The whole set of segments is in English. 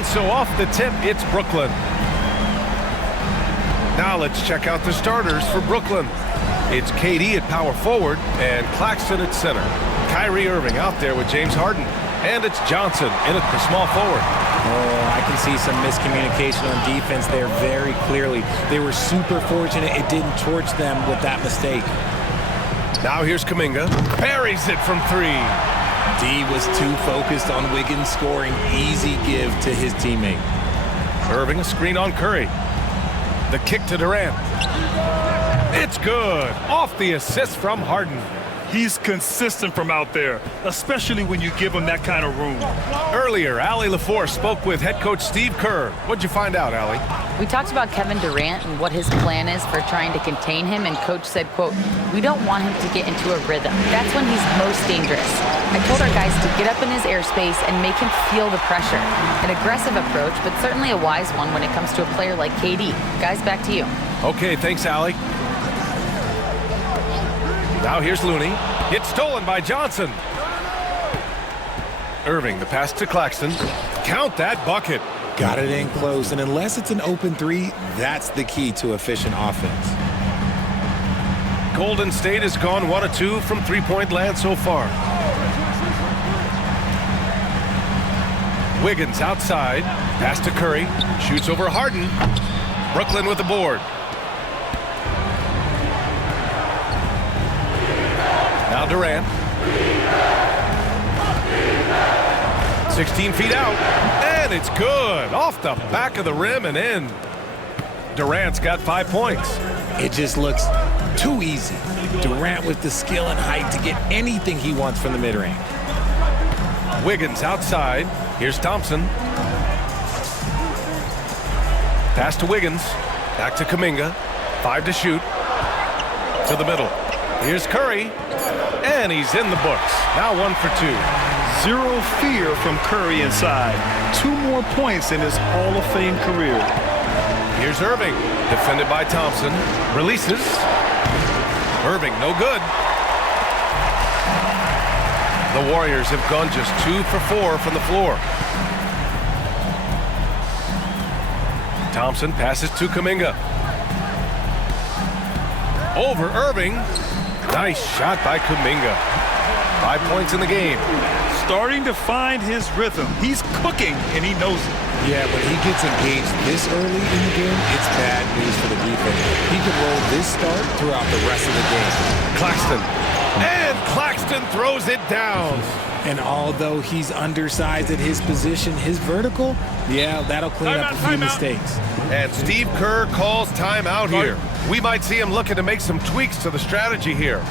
And so off the tip, it's Brooklyn. Now let's check out the starters for Brooklyn. It's KD at power forward and Claxton at center. Kyrie Irving out there with James Harden. And it's Johnson in at the small forward. Oh, I can see some miscommunication on defense there very clearly. They were super fortunate it didn't torch them with that mistake. Now here's Kuminga. Buries it from three. D was too focused on Wiggins scoring. Easy give to his teammate. Irving a screen on Curry. The kick to Durant. It's good. Off the assist from Harden. He's consistent from out there, especially when you give him that kind of room. Earlier, Allie LaFour spoke with head coach Steve Kerr. What'd you find out, Allie? We talked about Kevin Durant and what his plan is for trying to contain him, and Coach said, quote, "We don't want him to get into a rhythm. That's when he's most dangerous. I told our guys to get up in his airspace and make him feel the pressure. An aggressive approach, but certainly a wise one when it comes to a player like KD. Guys, back to you." Okay, thanks, Allie. Now here's Looney. It's stolen by Johnson. Irving, the pass to Claxton. Count that bucket. Got it in close, and unless it's an open three, that's the key to efficient offense. Golden State has gone 1 of 2 from three-point land so far. Wiggins outside. Pass to Curry. Shoots over Harden. Brooklyn with the board. Now Durant. 16 feet out. And it's good. Off the back of the rim and in. Durant's got 5 points. It just looks too easy. Durant with the skill and height to get anything he wants from the mid-range. Wiggins outside. Here's Thompson. Pass to Wiggins. Back to Kuminga. 5 to shoot. To the middle. Here's Curry. And he's in the books. Now 1 for 2. Zero fear from Curry inside. 2 more points in his Hall of Fame career. Here's Irving. Defended by Thompson. Releases. Irving, no good. The Warriors have gone just 2 for 4 from the floor. Thompson passes to Kuminga. Over Irving. Nice shot by Kuminga. 5 points in the game. Starting to find his rhythm. He's cooking, and he knows it. Yeah, when he gets engaged this early in the game, it's bad news for the defense. He could roll this start throughout the rest of the game. Claxton. And Claxton throws it down. And although he's undersized at his position, his vertical, yeah, that'll clean up a few mistakes. And Steve Kerr calls timeout here. We might see him looking to make some tweaks to the strategy here.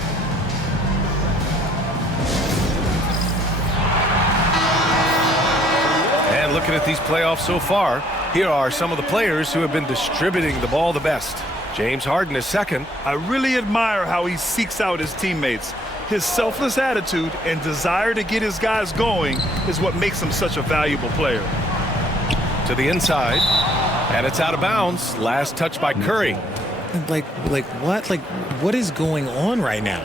And looking at these playoffs so far, here are some of the players who have been distributing the ball the best. James Harden is second. I really admire how he seeks out his teammates. His selfless attitude and desire to get his guys going is what makes him such a valuable player. To the inside, and it's out of bounds. Last touch by Curry. Like what? Like, what is going on right now?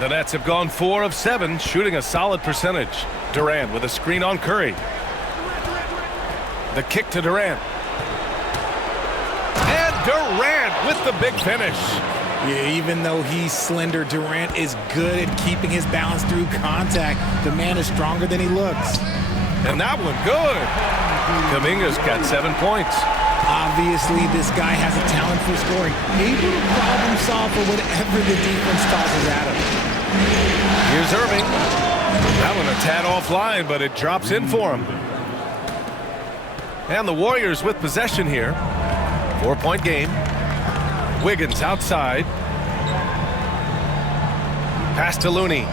The Nets have gone 4 of 7, shooting a solid percentage. Durant with a screen on Curry. The kick to Durant. And Durant with the big finish. Yeah, even though he's slender, Durant is good at keeping his balance through contact. The man is stronger than he looks. And that one good. Kuminga's got 7 points. Obviously, this guy has a talent for scoring. Able to problem solve for whatever the defense tosses at him. Here's Irving. That one a tad offline, but it drops in for him. And the Warriors with possession here. 4-point game. Wiggins outside. Pass to Looney.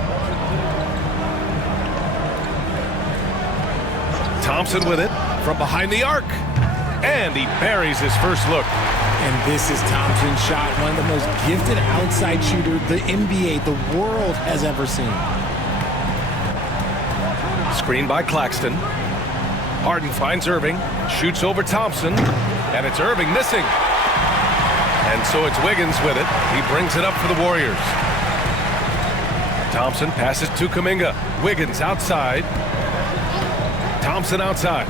Thompson with it from behind the arc. And he buries his first look. And this is Thompson's shot, one of the most gifted outside shooter the NBA, the world has ever seen. Screen by Claxton. Harden finds Irving, shoots over Thompson, and it's Irving missing. And so it's Wiggins with it. He brings it up for the Warriors. Thompson passes to Kuminga. Wiggins outside. Thompson outside.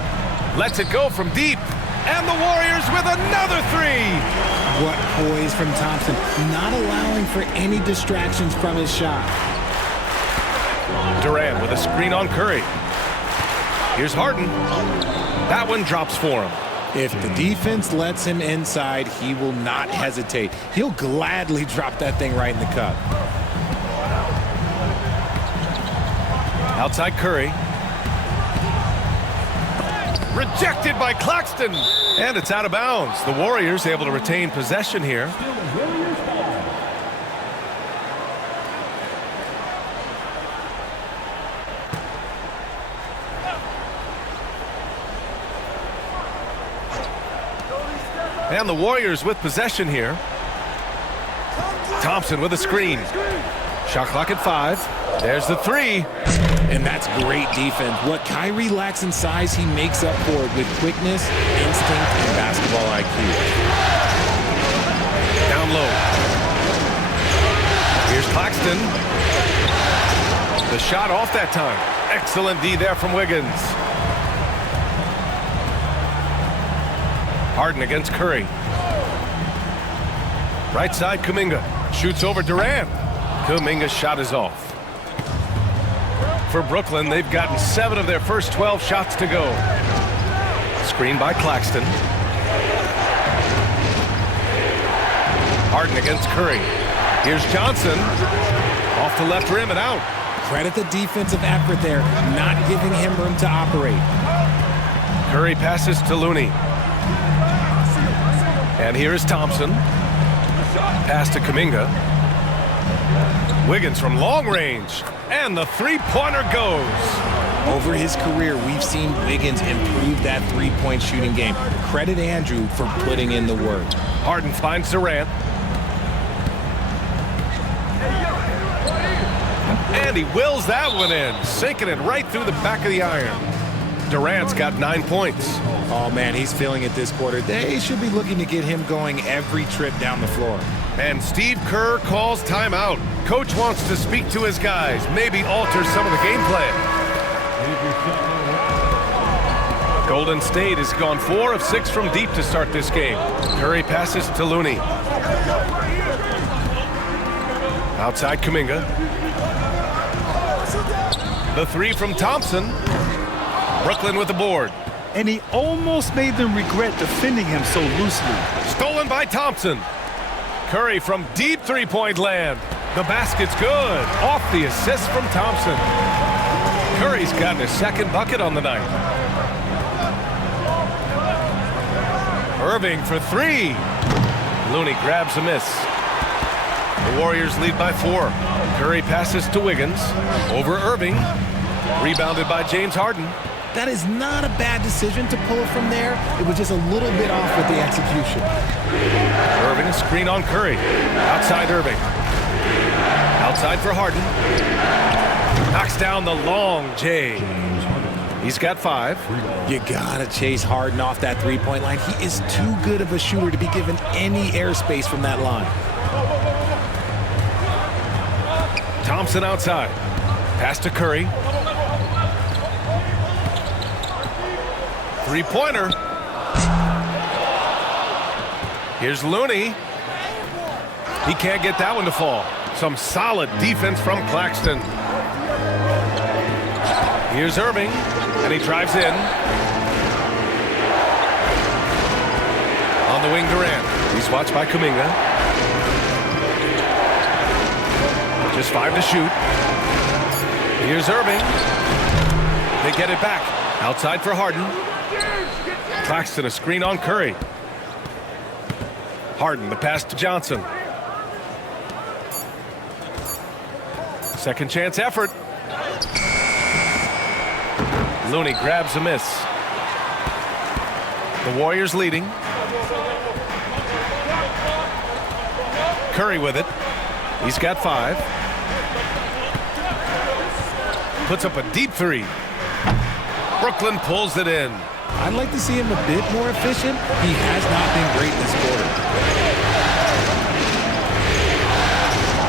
Lets it go from deep. And the Warriors with another three. What poise from Thompson, not allowing for any distractions from his shot. Durant with a screen on Curry. Here's Harden. That one drops for him. If the defense lets him inside, he will not hesitate. He'll gladly drop that thing right in the cup. Outside Curry. Rejected by Claxton. And it's out of bounds. The Warriors able to retain possession here. And the Warriors with possession here. Thompson with a screen. Shot clock at 5. There's the three. And that's great defense. What Kyrie lacks in size, he makes up for it with quickness, instinct, and basketball IQ. Down low. Here's Claxton. The shot off that time. Excellent D there from Wiggins. Harden against Curry. Right side, Kuminga. Shoots over Durant. Kuminga's shot is off. For Brooklyn, they've gotten 7 of their first 12 shots to go. Screen by Claxton. Harden against Curry. Here's Johnson. Off the left rim and out. Credit the defensive effort there, not giving him room to operate. Curry passes to Looney. And here is Thompson. Pass to Kuminga. Wiggins from long range. And the three-pointer goes. Over his career, we've seen Wiggins improve that three-point shooting game. Credit Andrew for putting in the work. Harden finds Durant. And he wills that one in, sinking it right through the back of the iron. Durant's got 9 points. Oh, man, he's feeling it this quarter. They should be looking to get him going every trip down the floor. And Steve Kerr calls timeout. Coach wants to speak to his guys, maybe alter some of the game plan. Golden State has gone 4 of 6 from deep to start this game. Curry passes to Looney. Outside Kuminga. The three from Thompson. Brooklyn with the board. And he almost made them regret defending him so loosely. Stolen by Thompson. Curry from deep three-point land. The basket's good. Off the assist from Thompson. Curry's gotten his second bucket on the night. Irving for 3. Looney grabs a miss. The Warriors lead by 4. Curry passes to Wiggins. Over Irving. Rebounded by James Harden. That is not a bad decision to pull it from there. It was just a little bit off with the execution. Irving, screen on Curry. Outside Irving. Outside for Harden. Knocks down the long J. He's got 5. You gotta chase Harden off that three-point line. He is too good of a shooter to be given any airspace from that line. Thompson outside. Pass to Curry. Three-pointer. Here's Looney. He can't get that one to fall. Some solid defense from Claxton. Here's Irving, and he drives in. On the wing, Durant. He's watched by Kuminga. Just 5 to shoot. Here's Irving. They get it back. Outside for Harden. Claxton, a screen on Curry. Harden, the pass to Johnson. Second chance effort. Looney grabs a miss. The Warriors leading. Curry with it. He's got 5. Puts up a deep 3. Brooklyn pulls it in. I'd like to see him a bit more efficient. He has not been great this quarter.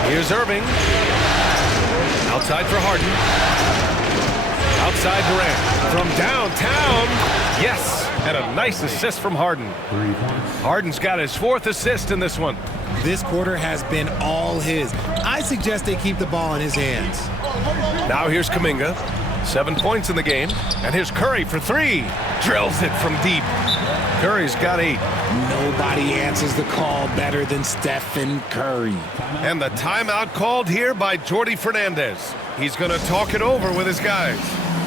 Here's Irving. Outside for Harden. Outside Durant. From downtown. Yes. And a nice assist from Harden. Harden's got his 4th assist in this one. This quarter has been all his. I suggest they keep the ball in his hands. Now here's Kuminga. 7 points in the game. And here's Curry for 3. Drills it from deep. Curry's got 8. Nobody answers the call better than Stephen Curry. And the timeout called here by Jordi Fernandez. He's going to talk it over with his guys.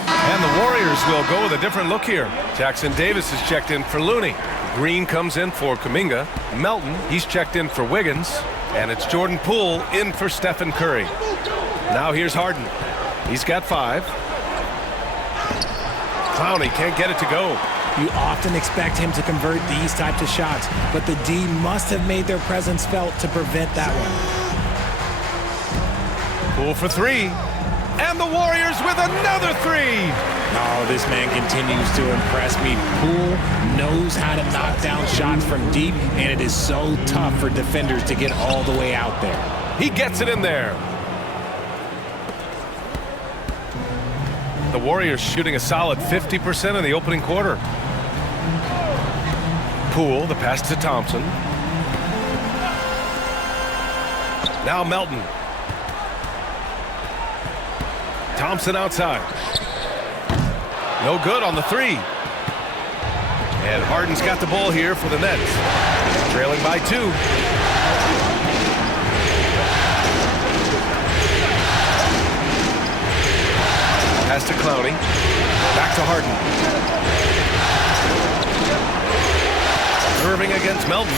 And the Warriors will go with a different look here. Jackson Davis is checked in for Looney. Green comes in for Kuminga. Melton, he's checked in for Wiggins. And it's Jordan Poole in for Stephen Curry. Now here's Harden. He's got 5. Clowney can't get it to go. You often expect him to convert these types of shots, but the D must have made their presence felt to prevent that one. Poole for 3. And the Warriors with another 3. Oh, this man continues to impress me. Poole knows how to knock down shots from deep, and it is so tough for defenders to get all the way out there. He gets it in there. The Warriors shooting a solid 50% in the opening quarter. Poole, the pass to Thompson. Now Melton. Thompson outside. No good on the 3. And Harden's got the ball here for the Nets. Trailing by 2. Pass to Clowney. Back to Harden. Irving against Melton.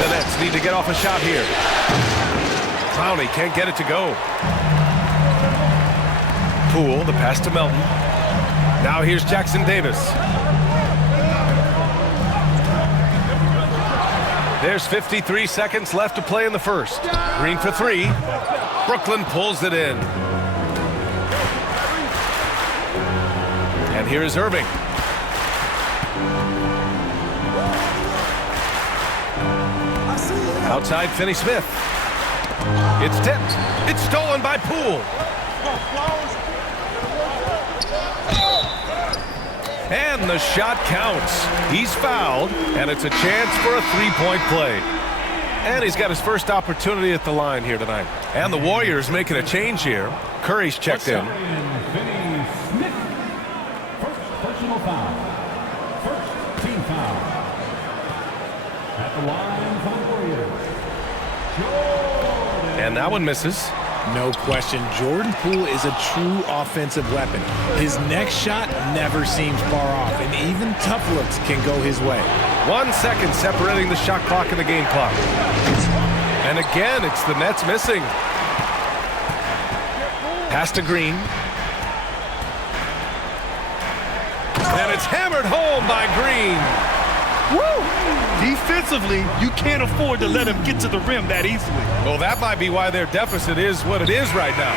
The Nets need to get off a shot here. Clowney can't get it to go. Poole, the pass to Melton. Now here's Jackson Davis. There's 53 seconds left to play in the first. Green for 3. Brooklyn pulls it in. And here is Irving. Outside Finney-Smith. It's tipped. It's stolen by Poole. And the shot counts. He's fouled, and it's a chance for a 3-point play. And he's got his first opportunity at the line here tonight. And the Warriors making a change here. Curry's checked in. Personal foul. First team foul. At the line for the Warriors. And that one misses. No question, Jordan Poole is a true offensive weapon. His next shot never seems far off, and even tough looks can go his way. 1 second separating the shot clock and the game clock. And again, it's the Nets missing. Pass to Green. And it's hammered home by Green. Woo! Defensively, you can't afford to let him get to the rim that easily. Well, that might be why their deficit is what it is right now.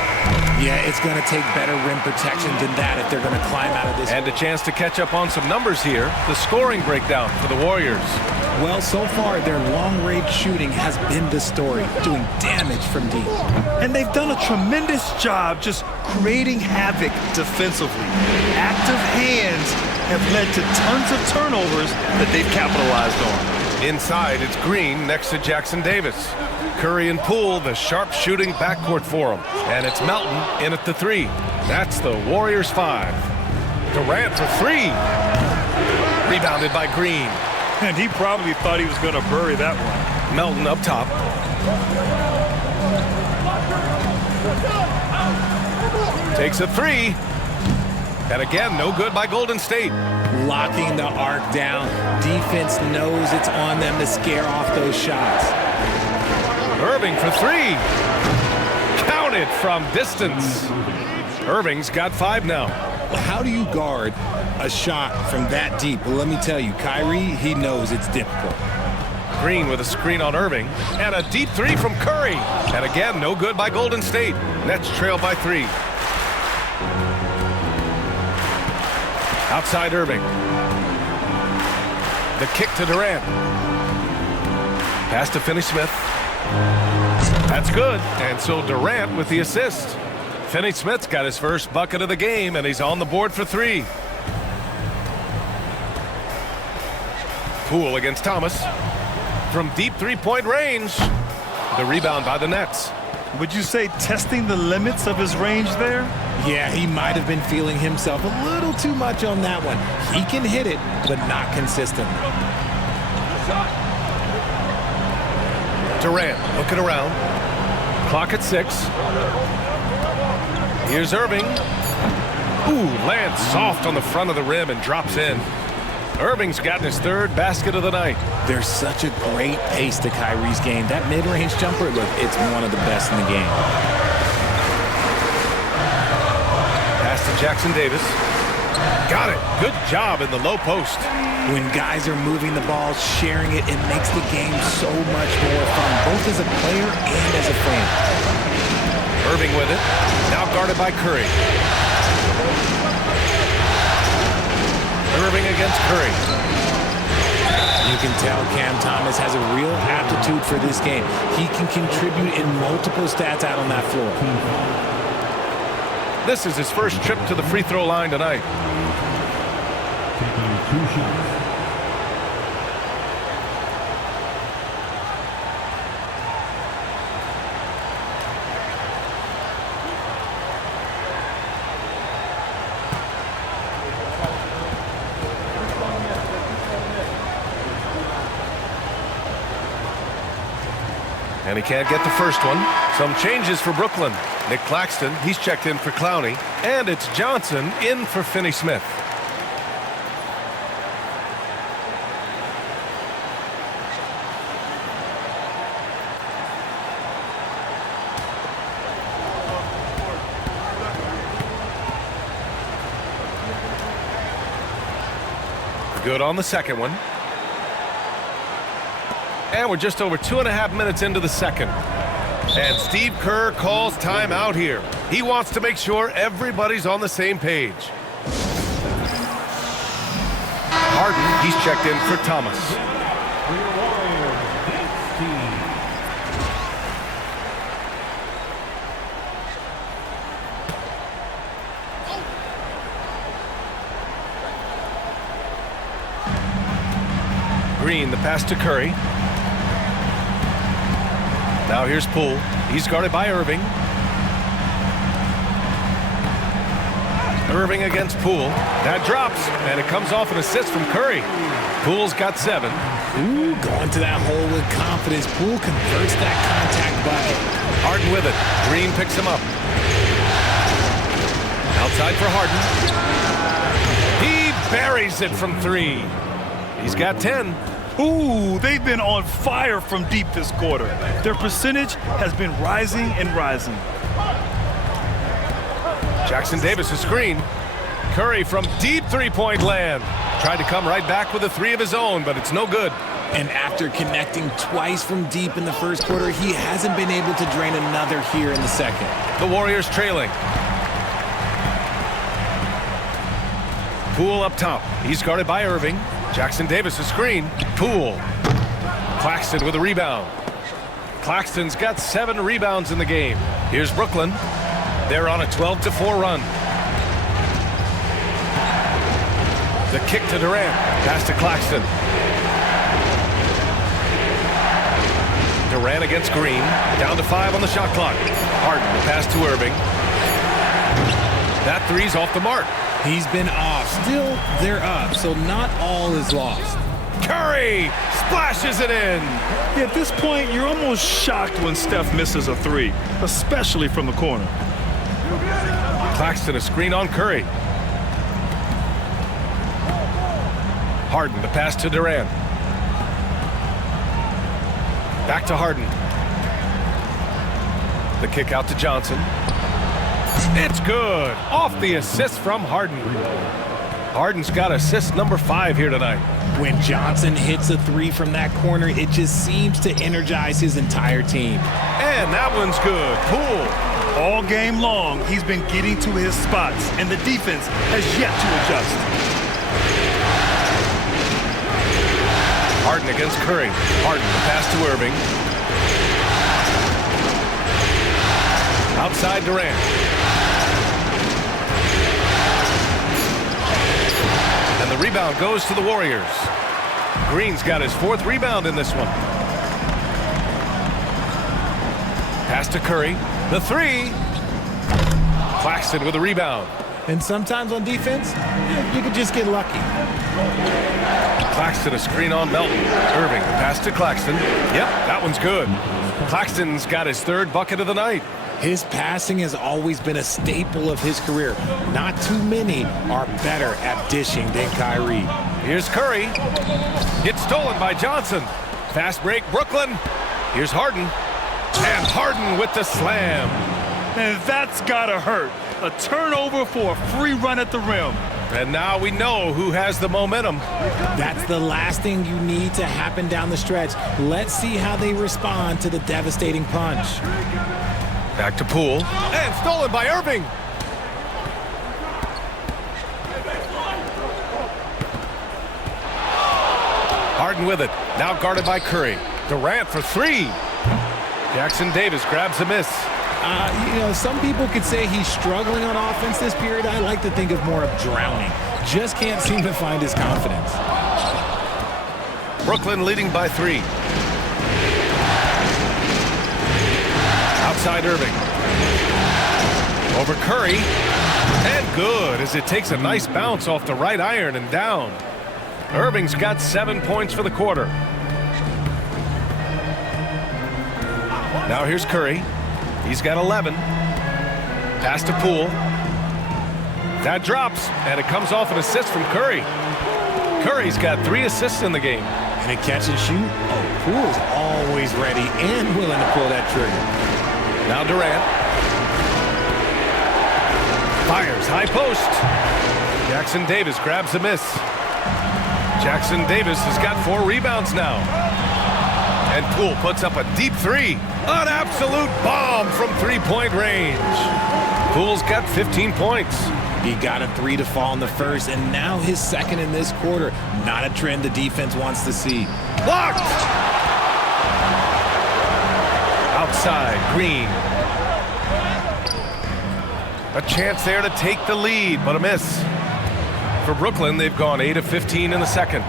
Yeah, it's going to take better rim protection than that if they're going to climb out of this. And a chance to catch up on some numbers here. The scoring breakdown for the Warriors. Well, so far, their long-range shooting has been the story, doing damage from deep. And they've done a tremendous job just creating havoc defensively. Active hands have led to tons of turnovers that they've capitalized on. Inside, it's Green next to Jackson Davis. Curry and Poole, the sharp-shooting backcourt for him. And it's Melton in at the 3. That's the Warriors' 5. Durant for 3. Rebounded by Green. And he probably thought he was going to bury that one. Melton up top. Takes a 3. And again, no good by Golden State. Locking the arc down. Defense knows it's on them to scare off those shots. Irving for 3. Counted from distance. Irving's got 5 now. How do you guard a shot from that deep? Well, let me tell you, Kyrie, he knows it's difficult. Green with a screen on Irving. And a deep 3 from Curry. And again, no good by Golden State. Nets trail by 3. Outside Irving. The kick to Durant. Pass to Finney-Smith. That's good. And so Durant with the assist. Finney-Smith's got his first bucket of the game, and he's on the board for 3. Poole against Thomas. From deep three-point range. The rebound by the Nets. Would you say testing the limits of his range there? Yeah, he might have been feeling himself a little too much on that one. He can hit it, but not consistently. Durant looking around. Clock at 6. Here's Irving. Ooh, lands soft on the front of the rim and drops in. Irving's gotten his 3rd basket of the night. There's such a great pace to Kyrie's game. That mid-range jumper, look, it's one of the best in the game. Pass to Jackson Davis. Got it. Good job in the low post. When guys are moving the ball, sharing it, it makes the game so much more fun, both as a player and as a fan. Irving with it. Now guarded by Curry. Irving against Curry. You can tell Cam Thomas has a real aptitude for this game. He can contribute in multiple stats out on that floor. This is his first trip to the free throw line tonight. Taking 2 shots. And he can't get the first one. Some changes for Brooklyn. Nick Claxton, he's checked in for Clowney. And it's Johnson in for Finney-Smith. Good on the second one. And we're just over 2.5 minutes into the second. And Steve Kerr calls timeout here. He wants to make sure everybody's on the same page. Harden, he's checked in for Thomas. Green, the pass to Curry. Now here's Poole. He's guarded by Irving. Irving against Poole. That drops, and it comes off an assist from Curry. Poole's got 7. Ooh, going to that hole with confidence. Poole converts that contact bucket. Harden with it. Green picks him up. Outside for Harden. He buries it from 3. He's got 10. Ooh, they've been on fire from deep this quarter. Their percentage has been rising and rising. Jackson Davis, a screen. Curry from deep three-point land. Tried to come right back with a 3 of his own, but it's no good. And after connecting twice from deep in the first quarter, he hasn't been able to drain another here in the second. The Warriors trailing. Poole up top. He's guarded by Irving. Jackson Davis, a screen. Poole. Claxton with a rebound. Claxton's got 7 rebounds in the game. Here's Brooklyn. They're on a 12-4 run. The kick to Durant. Pass to Claxton. Durant against Green. Down to 5 on the shot clock. Harden, the pass to Irving. That 3's off the mark. He's been off. Still, they're up, so not all is lost. Curry splashes it in. Yeah, at this point, you're almost shocked when Steph misses a 3, especially from the corner. Claxton, a screen on Curry. Harden, the pass to Durant. Back to Harden. The kick out to Johnson. It's good. Off the assist from Harden. Harden's got assist number 5 here tonight. When Johnson hits a 3 from that corner, it just seems to energize his entire team. And that one's good. Poole. All game long, he's been getting to his spots, and the defense has yet to adjust. Harden against Curry. Harden, the pass to Irving. Outside Durant. And the rebound goes to the Warriors. Green's got his 4th rebound in this one. Pass to Curry. The 3. Claxton with a rebound. And sometimes on defense, you could just get lucky. Claxton a screen on Melton. Irving, pass to Claxton. Yep, that one's good. Claxton's got his 3rd bucket of the night. His passing has always been a staple of his career. Not too many are better at dishing than Kyrie. Here's Curry. Gets stolen by Johnson. Fast break, Brooklyn. Here's Harden. And Harden with the slam. Man, that's gotta hurt. A turnover for a free run at the rim. And now we know who has the momentum. That's the last thing you need to happen down the stretch. Let's see how they respond to the devastating punch. Back to Poole. And stolen by Irving. Harden with it. Now guarded by Curry. Durant for 3. Jackson Davis grabs a miss. Some people could say he's struggling on offense this period. I like to think of more of drowning. Just can't seem to find his confidence. Brooklyn leading by 3. Outside Irving. Over Curry. And good as it takes a nice bounce off the right iron and down. Irving's got 7 points for the quarter. Now here's Curry. He's got 11. Pass to Poole. That drops, and it comes off an assist from Curry. Curry's got 3 assists in the game. And a catch and shoot? Oh, Poole's always ready and willing to pull that trigger. Now Durant. Fires, high post. Jackson Davis grabs a miss. Jackson Davis has got 4 rebounds now. And Poole puts up a deep 3. An absolute bomb from 3-point range. Poole's got 15 points. He got a 3 to fall in the first, and now his 2nd in this quarter. Not a trend the defense wants to see. Blocked! Outside, Green. A chance there to take the lead, but a miss. For Brooklyn, they've gone 8 of 15 in the second.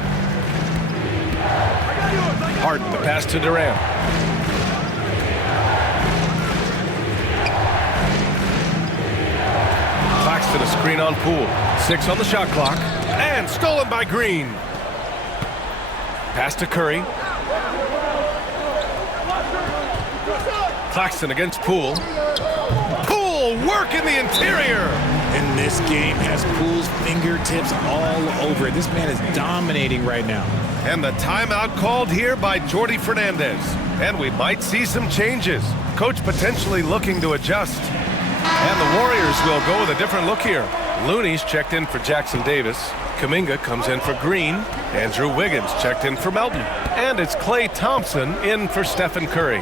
Harden, the pass to Durant. Claxton, a screen on Poole. 6 on the shot clock. And stolen by Green. Pass to Curry. Claxton against Poole. Poole work in the interior. And this game has Poole's fingertips all over it. This man is dominating right now. And the timeout called here by Jordi Fernandez. And we might see some changes. Coach potentially looking to adjust. And the Warriors will go with a different look here. Looney's checked in for Jackson Davis. Kuminga comes in for Green. Andrew Wiggins checked in for Melton. And it's Klay Thompson in for Stephen Curry.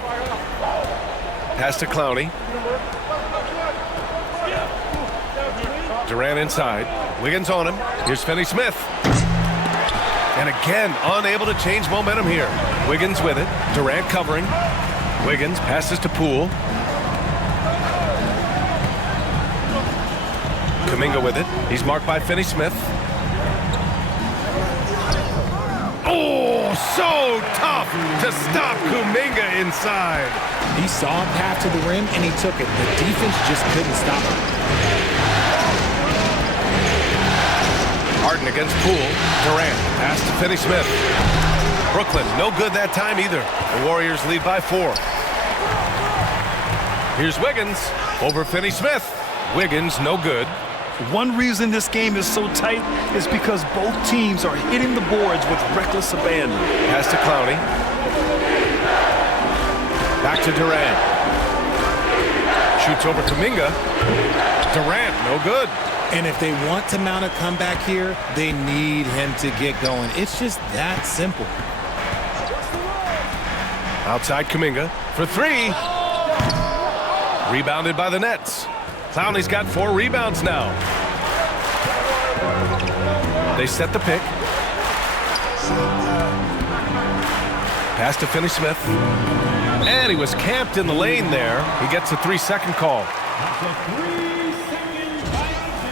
Pass to Clowney. Durant inside. Wiggins on him. Here's Finney-Smith. And again, unable to change momentum here. Wiggins with it. Durant covering. Wiggins passes to Poole. Kuminga with it. He's marked by Finney-Smith. Oh, so tough to stop Kuminga inside. He saw a path to the rim, and he took it. The defense just couldn't stop him. Harden against Poole. Durant, pass to Finney-Smith. Brooklyn, no good that time either. The Warriors lead by 4. Here's Wiggins over Finney-Smith. Wiggins, no good. One reason this game is so tight is because both teams are hitting the boards with reckless abandon. Pass to Clowney. Back to Durant. Shoots over Kuminga. Durant, no good. And if they want to mount a comeback here, they need him to get going. It's just that simple. Outside Kuminga for 3. Rebounded by the Nets. Clowney's got 4 rebounds now. They set the pick. Pass to Finney-Smith. And he was camped in the lane there. He gets a 3-second call. That's a 3-second violation.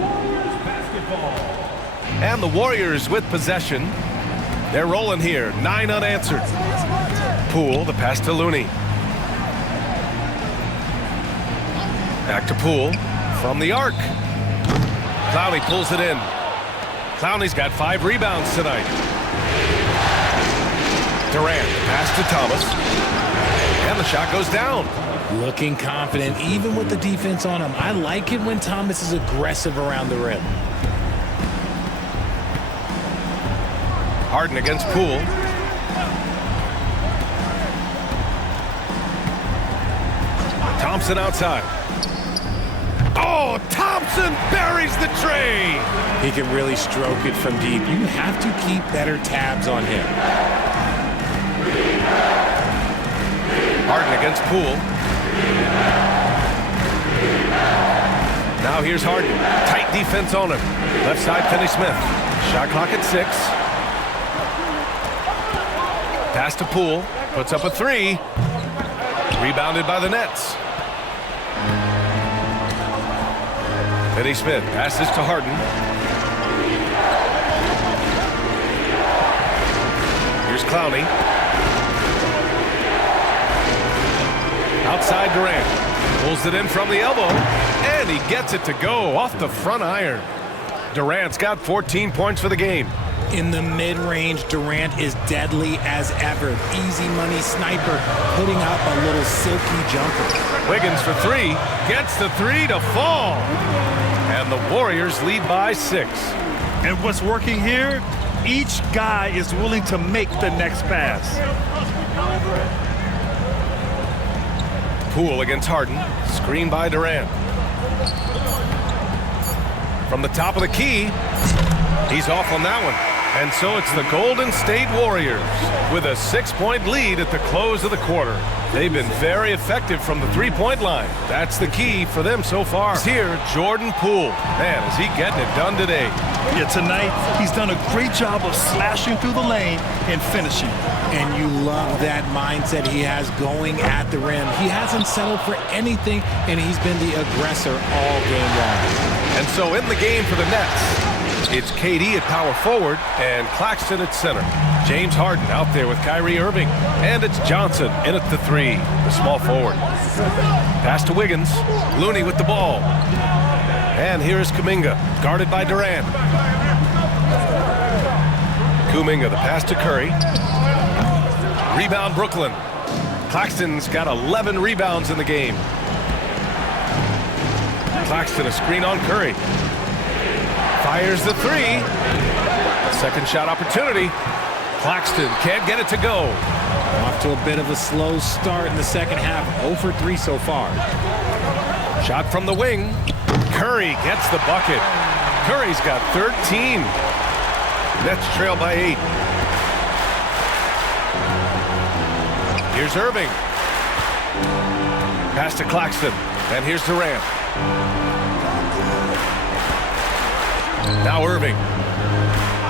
Warriors basketball. And the Warriors with possession. They're rolling here, 9 unanswered. Poole, the pass to Looney. Back to Poole from the arc. Clowney pulls it in. Clowney's got 5 rebounds tonight. Durant, pass to Thomas. And the shot goes down. Looking confident, even with the defense on him. I like it when Thomas is aggressive around the rim. Harden against Poole. Thompson outside. Oh, Thompson buries the tray. He can really stroke it from deep. You have to keep better tabs on him. Harden against Poole. Now here's Harden. Tight defense on him. Left side, Finney-Smith. Shot clock at 6. Pass to Poole. Puts up a 3. Rebounded by the Nets. Finney-Smith passes to Harden. Here's Clowney. Outside Durant. Pulls it in from the elbow. And he gets it to go off the front iron. Durant's got 14 points for the game. In the mid-range, Durant is deadly as ever. Easy money sniper, putting up a little silky jumper. Wiggins for 3. Gets the 3 to fall. And the Warriors lead by 6. And what's working here? Each guy is willing to make the next pass. Poole against Harden. Screen by Durant. From the top of the key. He's off on that one. And so it's the Golden State Warriors with a 6-point lead at the close of the quarter. They've been very effective from the three-point line. That's the key for them so far. Here, Jordan Poole. Man, is he getting it done today. Yeah, tonight he's done a great job of slashing through the lane and finishing. And you love that mindset he has going at the rim. He hasn't settled for anything, and he's been the aggressor all game long. And so in the game for the Nets, it's KD at power forward and Claxton at center. James Harden out there with Kyrie Irving. And it's Johnson in at the 3, the small forward. Pass to Wiggins. Looney with the ball. And here's Kuminga, guarded by Durant. Kuminga, the pass to Curry. Rebound Brooklyn. Claxton's got 11 rebounds in the game. Claxton, a screen on Curry. Fires the 3. Second shot opportunity. Claxton can't get it to go. Off to a bit of a slow start in the second half. 0 for 3 so far. Shot from the wing. Curry gets the bucket. Curry's got 13. Nets trail by 8. Here's Irving. Pass to Claxton. And here's Durant. Now Irving.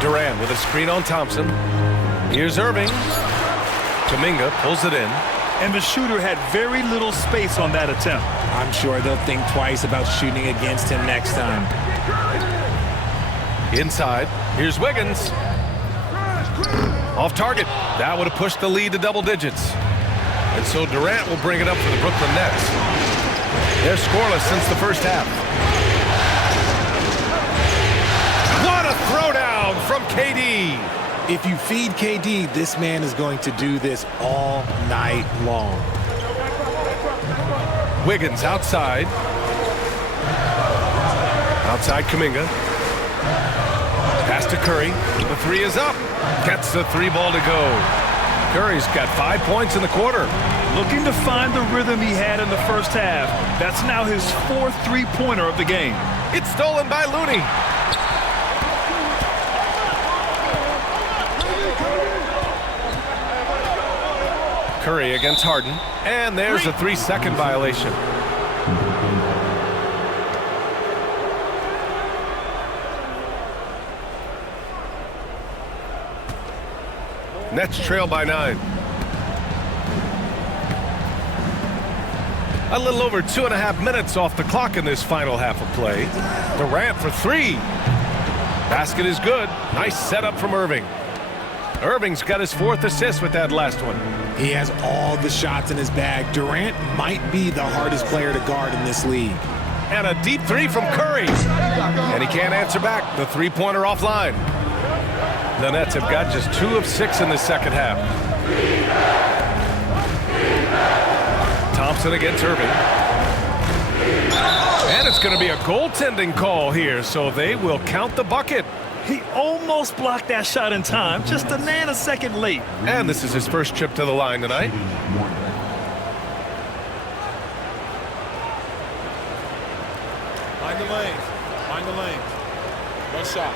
Durant with a screen on Thompson. Here's Irving. Kuminga pulls it in. And the shooter had very little space on that attempt. I'm sure they'll think twice about shooting against him next time. Inside. Here's Wiggins. Off target. That would have pushed the lead to double digits. And so Durant will bring it up for the Brooklyn Nets. They're scoreless since the first half. What a throwdown from KD. If you feed KD, this man is going to do this all night long. Wiggins outside. Outside Kuminga. Pass to Curry. The 3 is up. Gets the 3 ball to go. Curry's got 5 points in the quarter. Looking to find the rhythm he had in the first half. That's now his 4th three-pointer of the game. It's stolen by Looney. Curry against Harden. And there's a 3-second violation. Nets trail by 9. A little over 2.5 minutes off the clock in this final half of play. Durant for 3. Basket is good. Nice setup from Irving. Irving's got his 4th assist with that last one. He has all the shots in his bag. Durant might be the hardest player to guard in this league. And a deep 3 from Curry. And he can't answer back. The 3-pointer offline. The Nets have got just 2 of 6 in the second half. Thompson against Irving. And it's going to be a goaltending call here, so they will count the bucket. He almost blocked that shot in time, just a nanosecond late. And this is his first trip to the line tonight. Find the lanes. Find the lanes. One shot.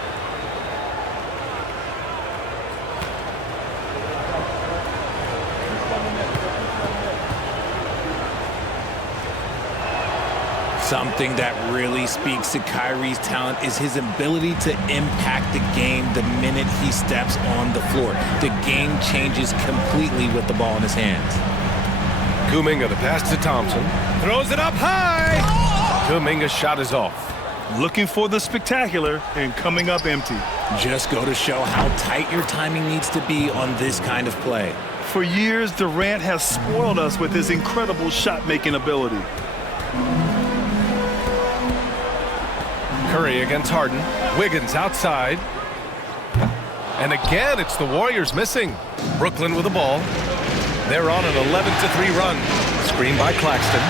Something that really speaks to Kyrie's talent is his ability to impact the game the minute he steps on the floor. The game changes completely with the ball in his hands. Kuminga, the pass to Thompson. Throws it up high. Kuminga's shot is off. Looking for the spectacular and coming up empty. Just go to show how tight your timing needs to be on this kind of play. For years, Durant has spoiled us with his incredible shot-making ability. Curry against Harden. Wiggins outside. And again, it's the Warriors missing. Brooklyn with the ball. They're on an 11-3 run. Screen by Claxton.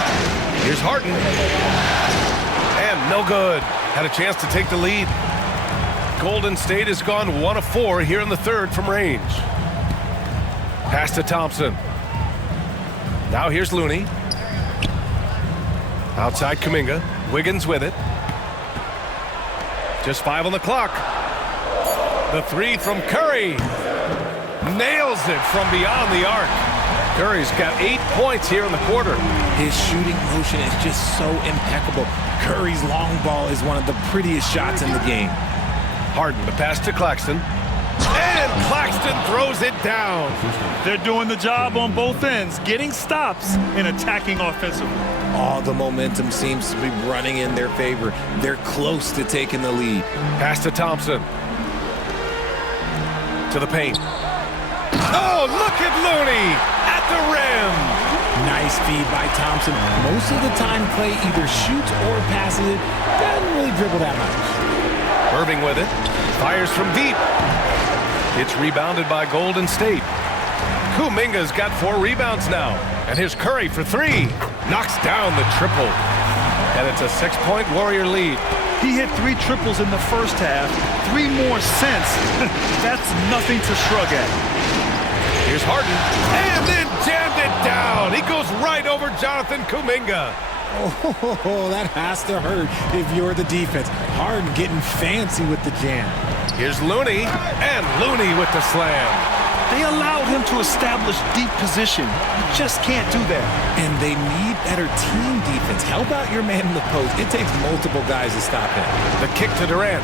Here's Harden. And no good. Had a chance to take the lead. Golden State has gone 1 of 4 here in the third from range. Pass to Thompson. Now here's Looney. Outside Kuminga. Wiggins with it. Just 5 on the clock. The 3 from Curry. Nails it from beyond the arc. Curry's got 8 points here in the quarter. His shooting motion is just so impeccable. Curry's long ball is one of the prettiest shots in the game. Harden, the pass to Claxton. And Claxton throws it down. They're doing the job on both ends, getting stops and attacking offensively. All the momentum seems to be running in their favor. They're close to taking the lead. Pass to Thompson. To the paint. Oh, look at Looney at the rim. Nice feed by Thompson. Most of the time, Clay either shoots or passes it. Doesn't really dribble that much. Irving with it. Fires from deep. It's rebounded by Golden State. Kuminga's got 4 rebounds now. And here's Curry for 3. Knocks down the triple. And it's a 6-point Warrior lead. He hit 3 triples in the first half, 3 more since. That's nothing to shrug at. Here's Harden. And then jammed it down. He goes right over Jonathan Kuminga. Oh, that has to hurt if you're the defense. Harden getting fancy with the jam. Here's Looney. And Looney with the slam. They allowed him to establish deep position. You just can't do that. And they need better team defense. Help out your man in the post. It takes multiple guys to stop him. The kick to Durant.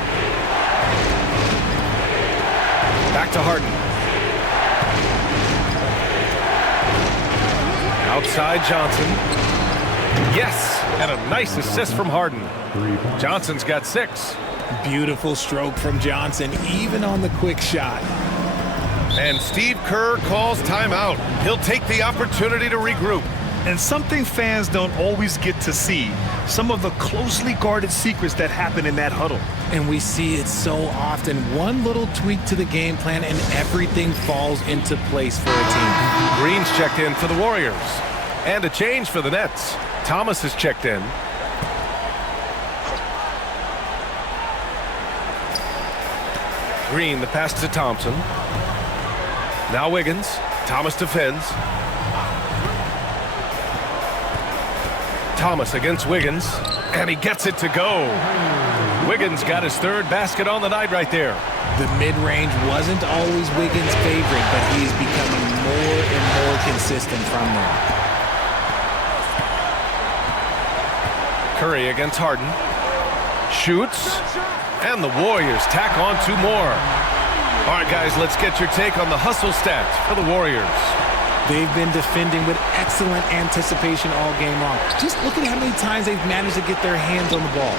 Back to Harden. Outside Johnson. Yes, and a nice assist from Harden. Johnson's got 6. Beautiful stroke from Johnson, even on the quick shot. And Steve Kerr calls timeout. He'll take the opportunity to regroup. And something fans don't always get to see, some of the closely guarded secrets that happen in that huddle. And we see it so often. One little tweak to the game plan and everything falls into place for a team. Green's checked in for the Warriors. And a change for the Nets. Thomas is checked in. Green, the pass to Thompson. Now Wiggins. Thomas defends. Thomas against Wiggins. And he gets it to go. Wiggins got his 3rd basket on the night right there. The mid-range wasn't always Wiggins' favorite, but he is becoming more and more consistent from there. Curry against Harden. Shoots. And the Warriors tack on 2 more. All right, guys, let's get your take on the hustle stats for the Warriors. They've been defending with excellent anticipation all game long. Just look at how many times they've managed to get their hands on the ball.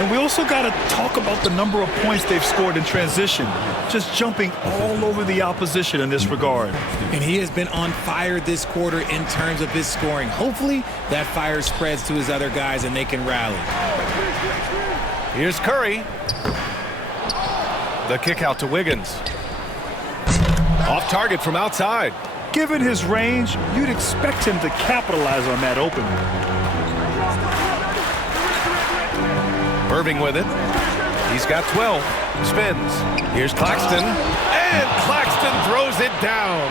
And we also got to talk about the number of points they've scored in transition, just jumping all over the opposition in this regard. And he has been on fire this quarter in terms of his scoring. Hopefully that fire spreads to his other guys and they can rally. Here's Curry. The kick out to Wiggins. Off target from outside. Given his range, you'd expect him to capitalize on that opening. Irving with it. He's got 12. Spins. Here's Claxton. And Claxton throws it down.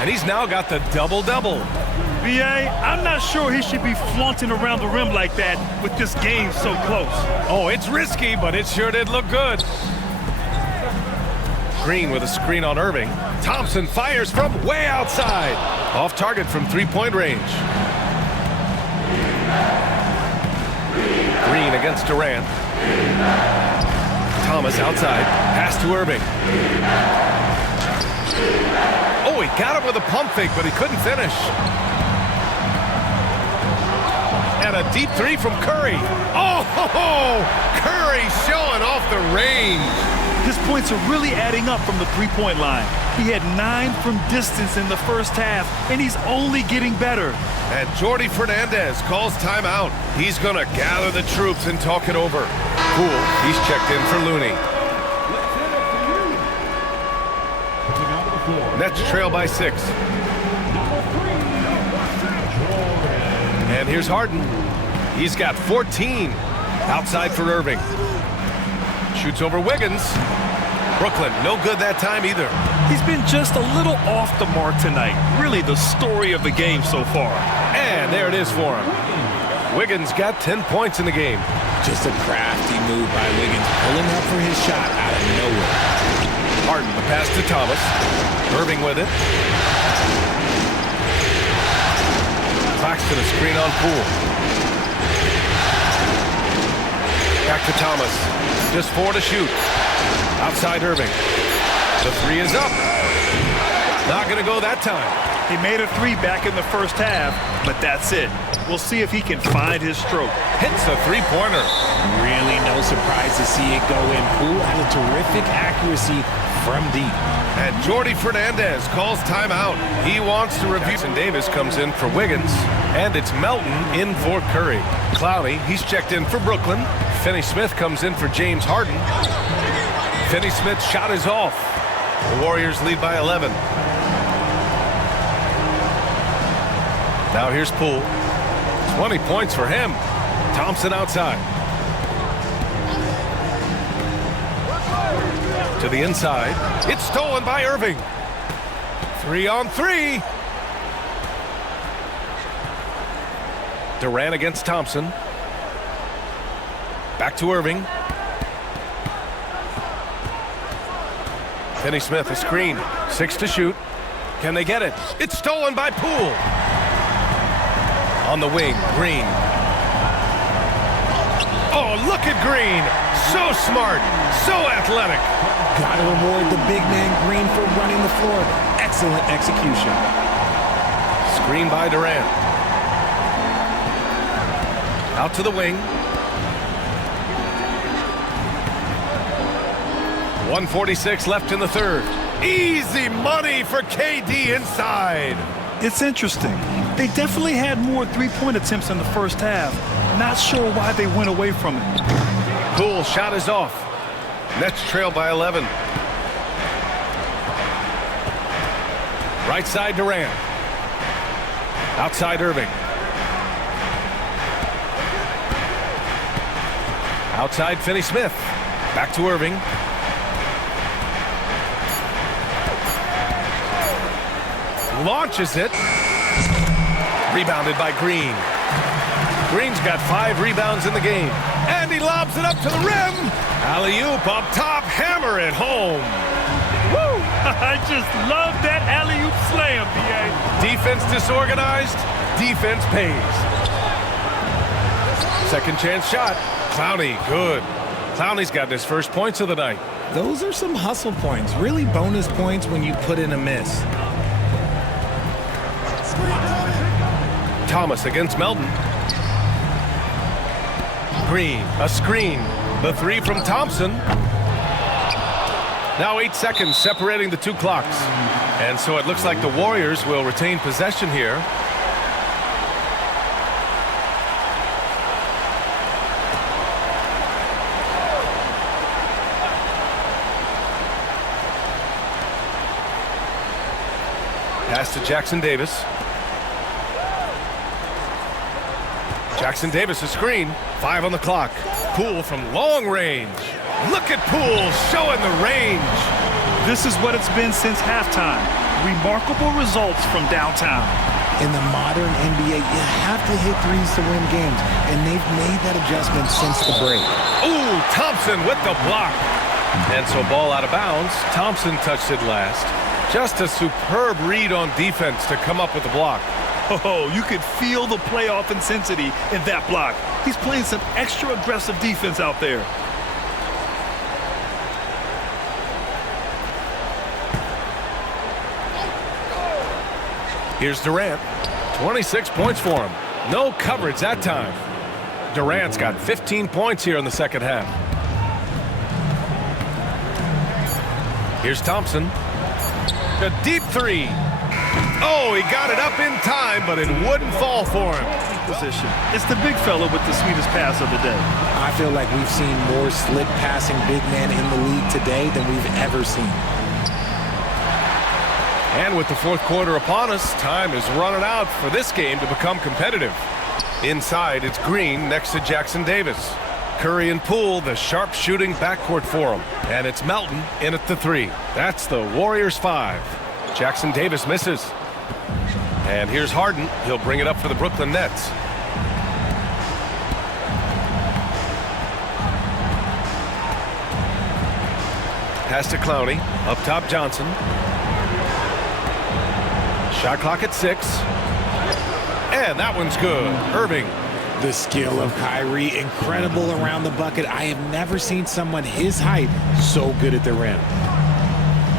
And he's now got the double-double. B.A., I'm not sure he should be flaunting around the rim like that with this game so close. Oh, it's risky, but it sure did look good. Green with a screen on Irving. Thompson fires from way outside. Off target from three-point range. Green against Durant. Thomas outside. Pass to Irving. Oh, he got him with a pump fake, but he couldn't finish. And a deep three from Curry. Oh, Curry showing off the range. His points are really adding up from the three-point line. He had 9 from distance in the first half, and he's only getting better. And Jordi Fernandez calls timeout. He's going to gather the troops and talk it over. Poole, he's checked in for Looney. Nets trail by 6. And here's Harden. He's got 14. Outside for Irving. Shoots over Wiggins. Brooklyn, no good that time either. He's been just a little off the mark tonight. Really the story of the game so far. And there it is for him. Wiggins got 10 points in the game. Just a crafty move by Wiggins, pulling up for his shot out of nowhere. Harden, the pass to Thomas. Irving with it. Claxton, a screen on Poole. Back to Thomas. Just 4 to shoot. Outside Irving. The 3 is up. Not going to go that time. He made a 3 back in the first half, but that's it. We'll see if he can find his stroke. Hits a three-pointer. Really no surprise to see it go in. Poole has a terrific accuracy from deep. And Jordi Fernandez calls timeout. He wants to review. And Davis comes in for Wiggins. And it's Melton in for Curry. Clowney, he's checked in for Brooklyn. Finney-Smith comes in for James Harden. Finney-Smith's shot is off. The Warriors lead by 11. Now here's Poole. 20 points for him. Thompson outside. To the inside. It's stolen by Irving. 3 on 3. Durant against Thompson. Back to Irving. Finney-Smith, a screen. 6 to shoot. Can they get it? It's stolen by Poole. On the wing, Green. Oh, look at Green. So smart, so athletic. Gotta reward the big man Green for running the floor. Excellent execution. Screen by Durant. Out to the wing. 1:46 left in the third. Easy money for KD inside. It's interesting. They definitely had more three-point attempts in the first half. Not sure why they went away from it. Poole shot is off. Nets trail by 11. Right side Durant. Outside Irving. Outside Finney-Smith. Back to Irving. Launches it. Rebounded by Green. Green's got 5 rebounds in the game. And he lobs it up to the rim. Alley-oop up top. Hammer it home. Woo! I just love that alley-oop slam, B.A. Defense disorganized. Defense pays. Second chance shot. Clowney, good. Clowney's gotten his first points of the night. Those are some hustle points. Really bonus points when you put in a miss. Thomas against Melton. Green, a screen. The three from Thompson. Now 8 seconds separating the two clocks. And so it looks like the Warriors will retain possession here. Pass to Jackson Davis. Jackson Davis, a screen. 5 on the clock. Poole from long range. Look at Poole showing the range. This is what it's been since halftime. Remarkable results from downtown. In the modern NBA, you have to hit threes to win games, and they've made that adjustment since the break. Ooh, Thompson with the block. And so ball out of bounds. Thompson touched it last. Just a superb read on defense to come up with the block. Oh, you could feel the playoff intensity in that block. He's playing some extra aggressive defense out there. Here's Durant. 26 points for him. No coverage that time. Durant's got 15 points here in the second half. Here's Thompson. A deep three. Oh, he got it up in time, but it wouldn't fall for him. Position. It's the big fella with the sweetest pass of the day. I feel like we've seen more slick passing big men in the league today than we've ever seen. And with the fourth quarter upon us, time is running out for this game to become competitive. Inside, it's Green next to Jackson Davis. Curry and Poole, the sharp-shooting backcourt for him. And it's Melton in at the three. That's the Warriors' 5. Jackson Davis misses. And here's Harden. He'll bring it up for the Brooklyn Nets. Pass to Clowney. Up top, Johnson. Shot clock at 6. And that one's good. Irving. The skill of Kyrie, incredible around the bucket. I have never seen someone his height so good at the rim.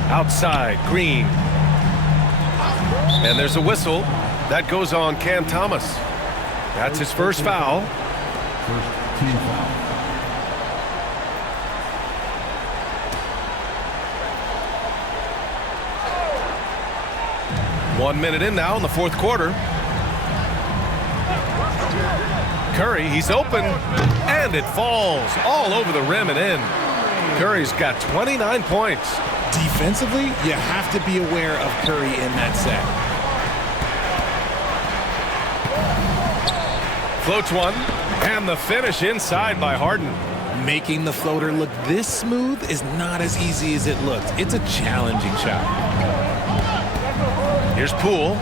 Outside, Green. And there's a whistle. That goes on Cam Thomas. That's his first foul. First team foul. One minute in now in the fourth quarter. Curry, he's open, and it falls all over the rim and in. Curry's got 29 points. Defensively, you have to be aware of Curry in that set. Floats one, and the finish inside by Harden. Making the floater look this smooth is not as easy as it looks. It's a challenging shot. Here's Poole.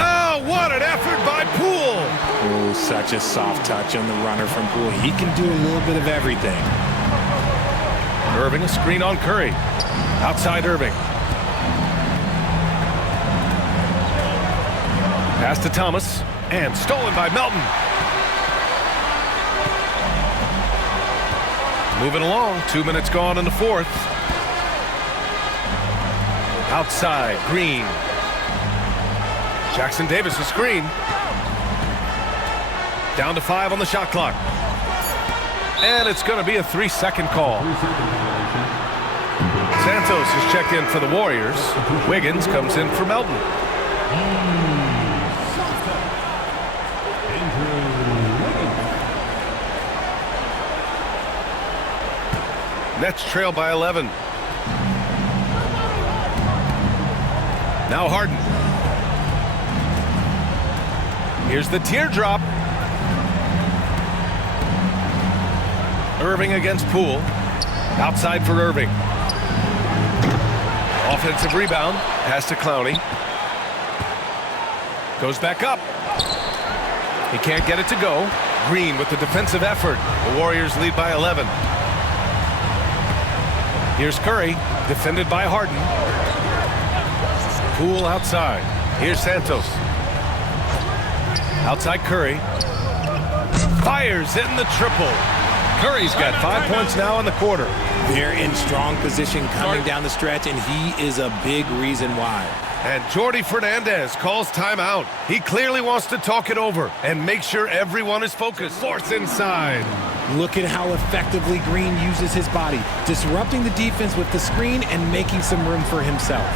Oh, what an effort by Poole! Oh, such a soft touch on the runner from Poole. He can do a little bit of everything. Irving, a screen on Curry. Outside Irving. Pass to Thomas, and stolen by Melton. Moving along, 2 minutes gone in the fourth. Outside, Green. Jackson Davis, a screen. Down to 5 on the shot clock. And it's going to be a 3-second call. Santos is checked in for the Warriors. Wiggins comes in for Melton. Nets trail by 11. Now Harden. Here's the teardrop. Irving against Poole. Outside for Irving. Offensive rebound. Pass to Clowney. Goes back up. He can't get it to go. Green with the defensive effort. The Warriors lead by 11. Here's Curry, defended by Harden. Poole outside. Here's Santos. Outside Curry. Fires in the triple. Curry's got 5 points now in the quarter. They're in strong position coming down the stretch, and he is a big reason why. And Jordi Fernandez calls timeout. He clearly wants to talk it over and make sure everyone is focused. Fourth inside. Look at how effectively Green uses his body, disrupting the defense with the screen and making some room for himself.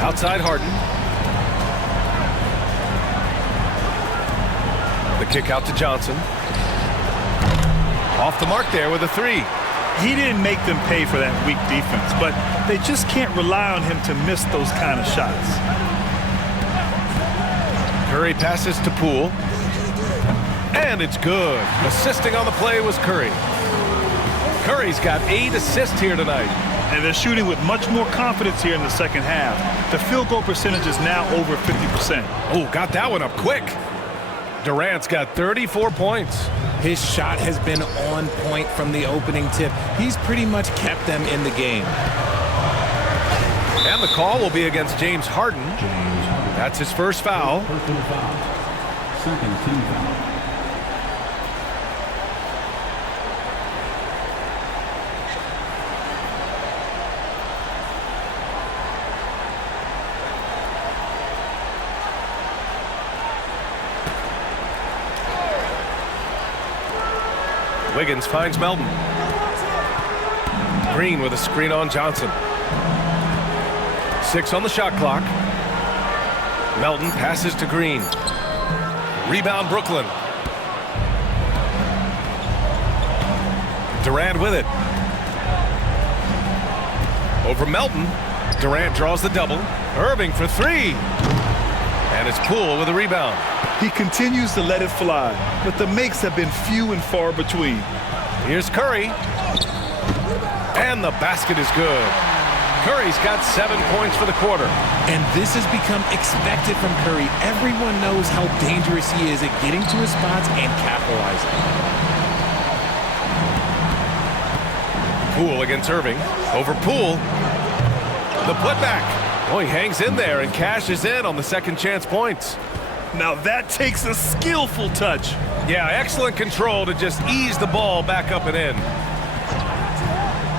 Outside Harden. The kick out to Johnson. Off the mark there with a three. He didn't make them pay for that weak defense, but they just can't rely on him to miss those kind of shots. Curry passes to Poole. And it's good. Assisting on the play was Curry. Curry's got 8 assists here tonight. And they're shooting with much more confidence here in the second half. The field goal percentage is now over 50%. Oh, got that one up quick. Durant's got 34 points. His shot has been on point from the opening tip. He's pretty much kept them in the game. And the call will be against James Harden. That's his first foul. Personal foul. Second team foul. Wiggins finds Melton. Green with a screen on Johnson. 6 on the shot clock. Melton passes to Green. Rebound Brooklyn. Durant with it. Over Melton. Durant draws the double. Irving for 3. And it's Poole with a rebound. He continues to let it fly, but the makes have been few and far between. Here's Curry. And the basket is good. Curry's got 7 points for the quarter. And this has become expected from Curry. Everyone knows how dangerous he is at getting to his spots and capitalizing. Poole against Irving. Over Poole. The putback. Oh, he hangs in there and cashes in on the second chance points. Now that takes a skillful touch. Yeah, excellent control to just ease the ball back up and in.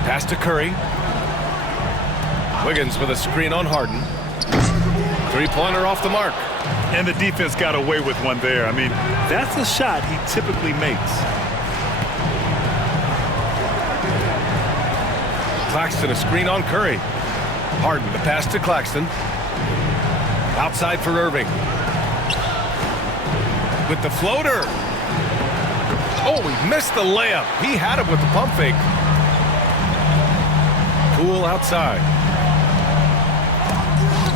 Pass to Curry. Wiggins with a screen on Harden. Three-pointer off the mark. And the defense got away with one there. I mean, that's a shot he typically makes. Claxton a screen on Curry. Harden the pass to Claxton. Outside for Irving. With the floater. Oh, he missed the layup. He had it with the pump fake. Poole outside.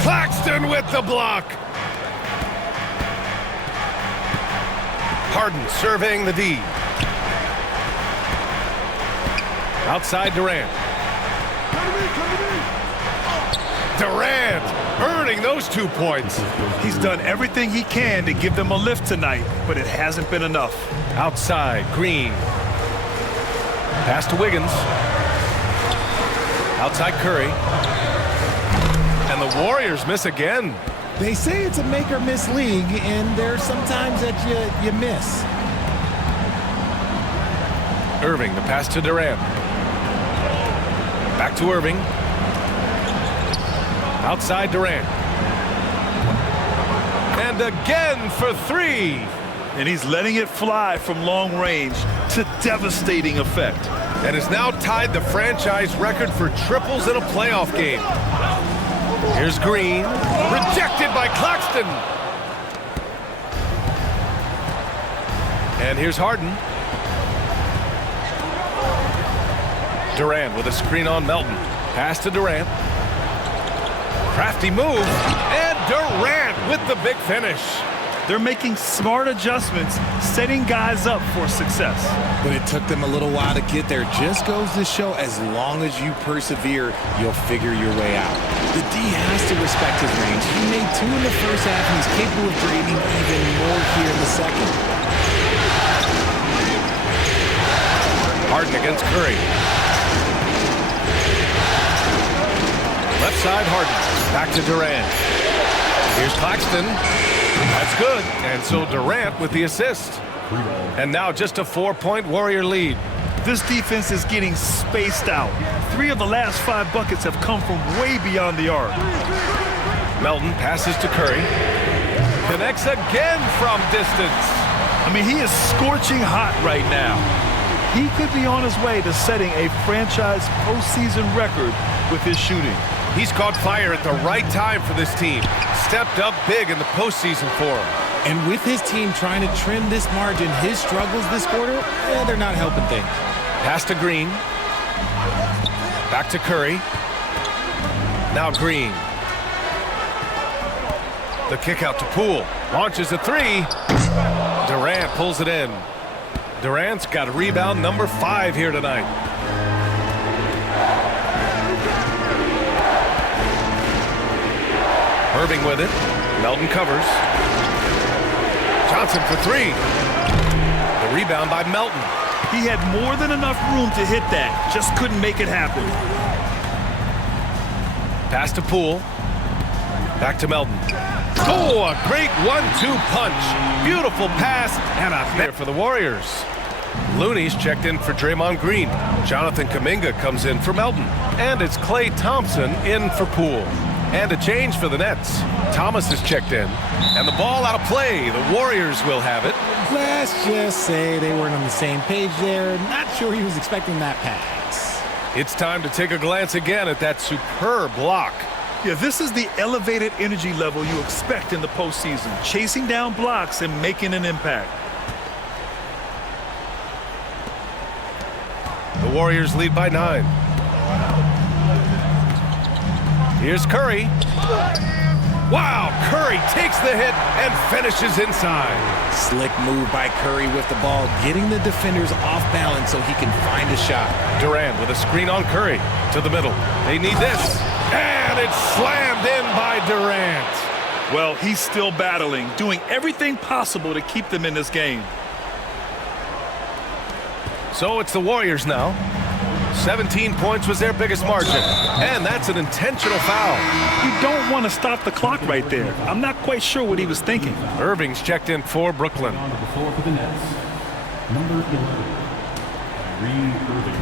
Claxton with the block. Harden surveying the D. Outside Durant. Durant earning those 2 points. He's done everything he can to give them a lift tonight, but it hasn't been enough. Outside, Green. Pass to Wiggins. Outside Curry. And the Warriors miss again. They say it's a make-or-miss league, and there's sometimes that you miss. Irving, the pass to Durant. Back to Irving. Outside Durant. And again for 3. And he's letting it fly from long range to devastating effect. And has now tied the franchise record for triples in a playoff game. Here's Green. Rejected by Claxton. And here's Harden. Durant with a screen on Melton. Pass to Durant. Crafty move. And Durant with the big finish. They're making smart adjustments, setting guys up for success. But it took them a little while to get there. Just goes to show, as long as you persevere, you'll figure your way out. The D has to respect his range. He made 2 in the first half, and he's capable of creating even more here in the second. Harden against Curry. Left side, Harden. Back to Durant. Here's Claxton. That's good. And so Durant with the assist. And now just a 4-point Warrior lead. This defense is getting spaced out. 3 of the last 5 buckets have come from way beyond the arc. Melton passes to Curry. Connects again from distance. I mean, he is scorching hot right now. He could be on his way to setting a franchise postseason record with his shooting. He's caught fire at the right time for this team. Stepped up big in the postseason for him. And with his team trying to trim this margin, his struggles this quarter, they're not helping things. Pass to Green. Back to Curry. Now Green. The kick out to Poole. Launches a three. Durant pulls it in. Durant's got rebound number 5 here tonight. Irving with it. Melton covers. Johnson for 3. The rebound by Melton. He had more than enough room to hit that. Just couldn't make it happen. Pass to Poole. Back to Melton. Oh, a great 1-2 punch. Beautiful pass and a hit for the Warriors. Looney's checked in for Draymond Green. Jonathan Kuminga comes in for Melton. And it's Klay Thompson in for Poole. And a change for the Nets. Thomas is checked in. And the ball out of play. The Warriors will have it. Let's just say they weren't on the same page there. Not sure he was expecting that pass. It's time to take a glance again at that superb block. Yeah, this is the elevated energy level you expect in the postseason. Chasing down blocks and making an impact. The Warriors lead by 9. Here's Curry. Wow, Curry takes the hit and finishes inside. Slick move by Curry with the ball, getting the defenders off balance so he can find a shot. Durant with a screen on Curry to the middle. They need this. And it's slammed in by Durant. Well, he's still battling, doing everything possible to keep them in this game. So it's the Warriors now. 17 points was their biggest margin. And that's an intentional foul. You don't want to stop the clock right there. I'm not quite sure what he was thinking. Irving's checked in for Brooklyn. On to the floor for the Nets, number 11, Kyrie Irving.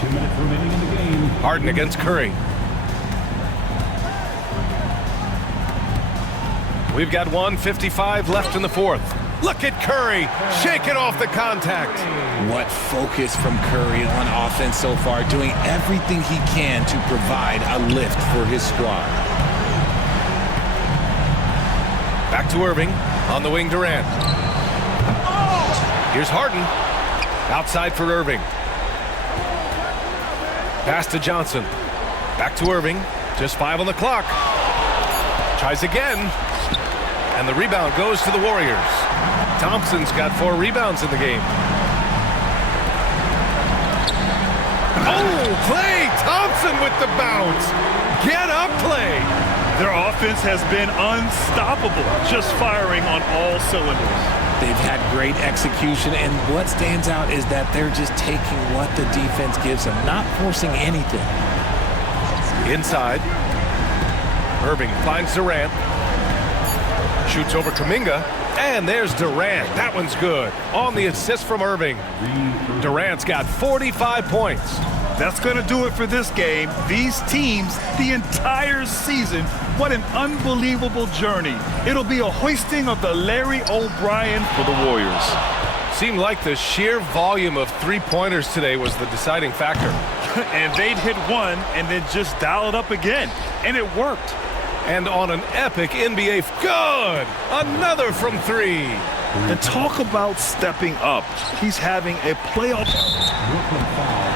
2 minutes remaining in the game. Harden against Curry. We've got 1:55 left in the fourth. Look at Curry shaking off the contact. What focus from Curry on offense so far, doing everything he can to provide a lift for his squad. Back to Irving. On the wing, Durant. Here's Harden. Outside for Irving. Pass to Johnson. Back to Irving. Just 5 on the clock. Tries again. And the rebound goes to the Warriors. Thompson's got 4 rebounds in the game. Oh, Klay Thompson with the bounce. Get up, Klay. Their offense has been unstoppable, just firing on all cylinders. They've had great execution, and what stands out is that they're just taking what the defense gives them, not forcing anything. Inside. Irving finds Durant. Shoots over Kuminga. And there's Durant. That one's good. On the assist from Irving. Durant's got 45 points. That's going to do it for this game. These teams, the entire season, what an unbelievable journey. It'll be a hoisting of the Larry O'Brien for the Warriors. Seemed like the sheer volume of three-pointers today was the deciding factor. And they'd hit one and then just dial it up again. And it worked. And on an epic NBA, good! Another from 3. And talk about stepping up. He's having a playoff. Brooklyn foul.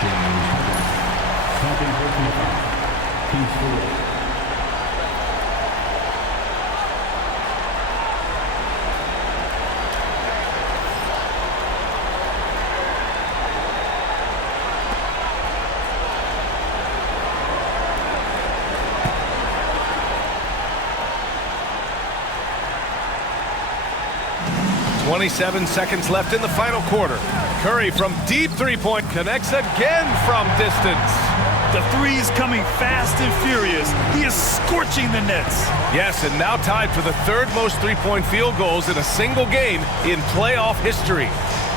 James Harden. Second Brooklyn foul. Team score. .27 seconds left in the final quarter. Curry from deep three-point connects again from distance. The three's coming fast and furious. He is scorching the Nets. Yes, and now tied for the 3rd most three-point field goals in a single game in playoff history.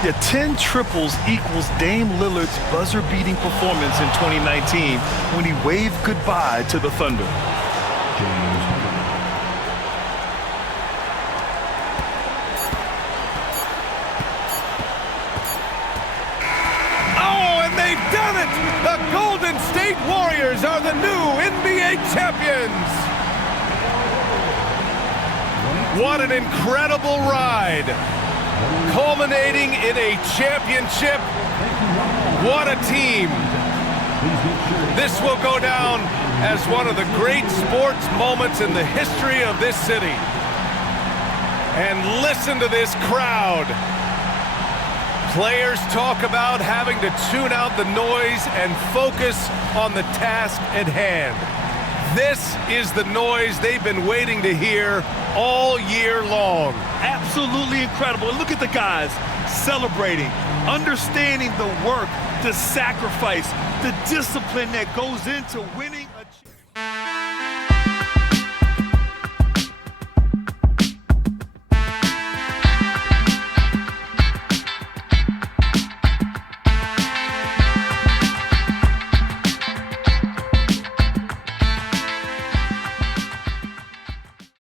Yeah, 10 triples equals Dame Lillard's buzzer-beating performance in 2019 when he waved goodbye to the Thunder. Oh, and they've done it! The Golden State Warriors are the new NBA champions! What an incredible ride! Culminating in a championship. What a team. This will go down as one of the great sports moments in the history of this city. And listen to this crowd. Players talk about having to tune out the noise and focus on the task at hand. This is the noise they've been waiting to hear all year long. Absolutely incredible. And look at the guys celebrating, understanding the work, the sacrifice, the discipline that goes into winning.